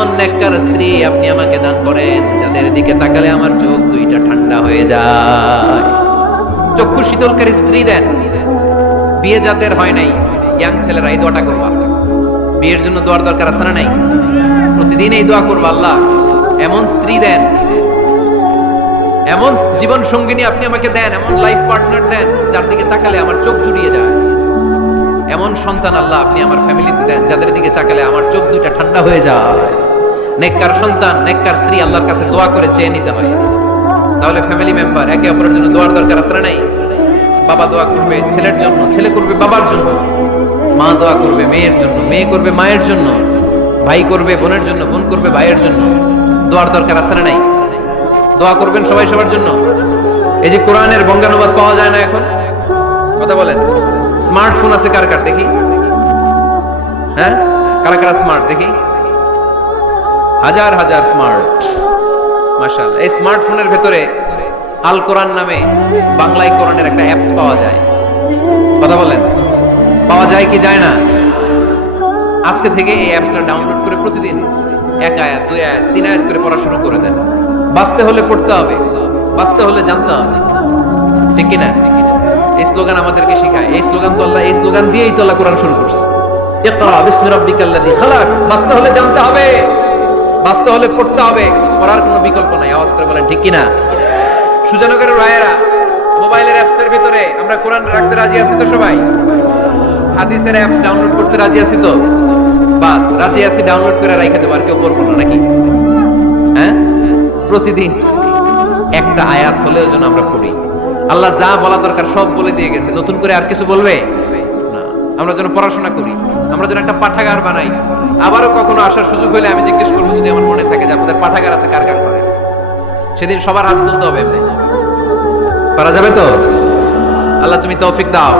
এমন নেককার স্ত্রী আপনি আমাকে দান করেন যাদের দিকে তাকালে আমার চোখ দুইটা ঠান্ডা হয়ে যায়। চক্ষু শীতলকারী স্ত্রী দেন। বিয়ে যাদের হয় নাই, ইয়াং ছেলেরা এই দোয়াটা করবা। বিয়ের জন্য দোয়ার দরকার আছে না নাই? প্রতিদিন এই দোয়া করবা, আল্লাহ এমন স্ত্রী দেন, এমন জীবন সঙ্গিনী আপনি আমাকে দেন, এমন লাইফ পার্টনার দেন যার দিকে তাকালে আমার চোখ জুড়িয়ে যায়। এমন সন্তান আল্লাহ আপনি আমার ফ্যামিলিতে দেন যাদের দিকে তাকালে আমার চোখ দুইটা ঠান্ডা হয়ে যায়। নেককার সন্তান, নেককার স্ত্রী আল্লাহর কাছে দোয়া করে চেয়ে নিতে হয়। তাহলে ফ্যামিলি মেম্বার একে অপরের জন্য দোয়ার দরকার আছে না নাই? বাবা দোয়া করবে ছেলের জন্য, ছেলে করবে বাবার জন্য, মা দোয়া করবে মেয়ের জন্য, মেয়ে করবে মায়ের জন্য, ভাই করবে বোনের জন্য, বোন করবে ভাইয়ের জন্য। দোয়ার দরকার আছে না নাই? দোয়া করবেন সবাই সবার জন্য। এই যে কোরআনের বঙ্গানুবাদ পাওয়া যায় না এখন, কথা বলেন। স্মার্টফোন আছে কার কার দেখি? হ্যাঁ, কারা কারা স্মার্ট দেখি? হাজার হাজার স্মার্ট, মাশাআল্লাহ। এই স্মার্টফোনের ভেতরে আল কোরআন নামে বাংলায় কোরআনের একটা অ্যাপস পাওয়া যায়। কথা বলেন, পাওয়া যায় কি যায় না? আজকে থেকে এই অ্যাপসটা ডাউনলোড করে প্রতিদিন এক আয়াত, দুই আয়াত, তিন আয়াত করে পড়া শুরু করে দেন। বাঁচতে হলে পড়তে হবে, বাঁচতে হলে জানতে হবে, ঠিক কিনা? এই স্লোগান আমাদেরকে শেখায়। এই স্লোগান তো আল্লাহ, এই স্লোগান দিয়েই তো আল্লাহ কোরআন শুরু করছে। ইকরা বিসমি রাব্বিকাল্লাযী খালাক। বাঁচতে হলে জানতে হবে, বাঁচতে হলে পড়তে হবে, পড়ার কোনো বিকল্প নাই। আওয়াজ করে বলেন ঠিক কিনা? সুজানগরের রায়েরা, মোবাইলের অ্যাপসের ভিতরে আমরা কোরআন রাখতে রাজি আছি তো সবাই? হাদিসের অ্যাপস ডাউনলোড করতে রাজি আছি তো? বাস রাজি আছি, ডাউনলোড করে রাখতে দেব, আর কেউ করবো না নাকি? হ্যাঁ, প্রতিদিন একটা আয়াত হলেও যেন আমরা পড়ি। আল্লাহ যা বলা দরকার সব বলে দিয়ে গেছে, নতুন করে আর কিছু বলবে না। আমরা যেন পড়াশোনা করি, আমরা যেন একটা পাঠাগার বানাই। আবারও কখনো আসার সুযোগ হলে আমি জিজ্ঞেস করবো, যদি আমার মনে থাকে যে আপনাদের পাঠাগার আছে কার কার করে, সেদিন সবার হাত তুলতে হবে। এমনি পারা যাবে তো? আল্লাহ তুমি তৌফিক দাও।